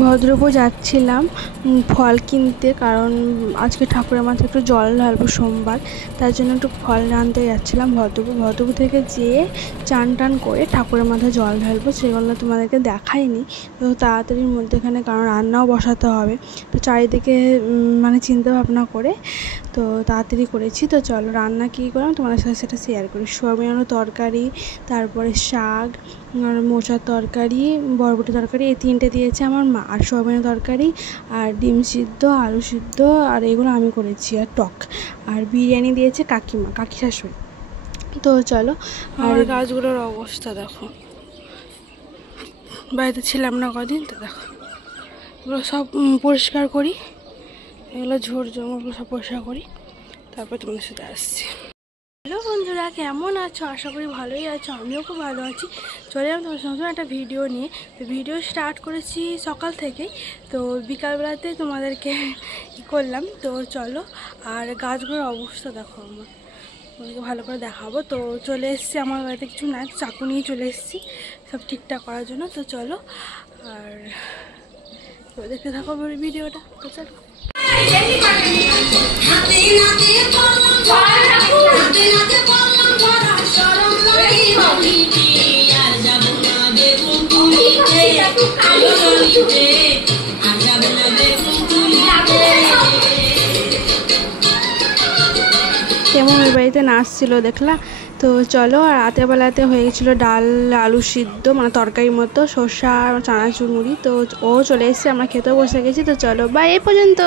ভদ্রপুর যাচ্ছিলাম ফল কিনতে, কারণ আজকে ঠাকুরের মাথায় একটু জল ঢালবো সোমবার, তার জন্য একটু ফল আনতে যাচ্ছিলাম ভদ্রপুর থেকে যেয়ে চান টান করে ঠাকুরের মাথায় জল ঢালবো। সেগুলো তোমাদেরকে দেখাইনি তো তাড়াতাড়ির মধ্যেখানে, কারণ রান্নাও বসাতে হবে, তো চারিদিকে মানে চিন্তা ভাবনা করে তো তাড়াতাড়ি করেছি। তো চলো রান্না কী করলাম তোমাদের সাথে সেটা শেয়ার করি। সোয়াবিন আলু তরকারি, তারপরে শাক আর মোচার তরকারি, বরবটি তরকারি, এই তিনটে দিয়েছে আমার মা। আর সোয়াবিনের তরকারি আর ডিম সিদ্ধ, আলু সিদ্ধ, আর এগুলো আমি করেছি, আর টক। আর বিরিয়ানি দিয়েছে কাকি শাশুড়ি। তো চলো। আর গাছগুলোর অবস্থা দেখো, বাড়িতে ছিলাম না কদিন, তো দেখো এগুলো সব পরিষ্কার করি, এগুলো ঝোড় জমাগুলো সব পরিষ্কার করি, তারপর তোমাদের সাথে আসছি। হ্যালো বন্ধুরা, কেমন আছো? আশা করি ভালোই আছো, আমিও খুব ভালো আছি। চলে এলাম তোমার সঙ্গে একটা ভিডিও নিয়ে। তো ভিডিও স্টার্ট করেছি সকাল থেকেই, তো বিকালবেলাতে তোমাদেরকে করলাম। তো চলো, আর গাছগুলোর অবস্থা দেখো, তোমাদেরকে ভালো করে দেখাবো। তো চলে এসেছি, আমার বাড়িতে কিছু না, চাকু নিয়ে চলে এসেছি সব ঠিকঠাক করার জন্য। তো চলো, আর দেখতে থাকো ভিডিওটা। তো চলো। কেমন ওই বাড়িতে নাচ ছিল দেখলা? তো চলো। আর রাতের বেলাতে হয়ে গেছিলো ডাল আলু সিদ্ধ, মানে তরকারি মতো, শসা চানাচুর মুড়ি। তো ও চলে এসেছে, আমরা খেতেও বসে গেছি। তো চলো, বাই, এই পর্যন্ত।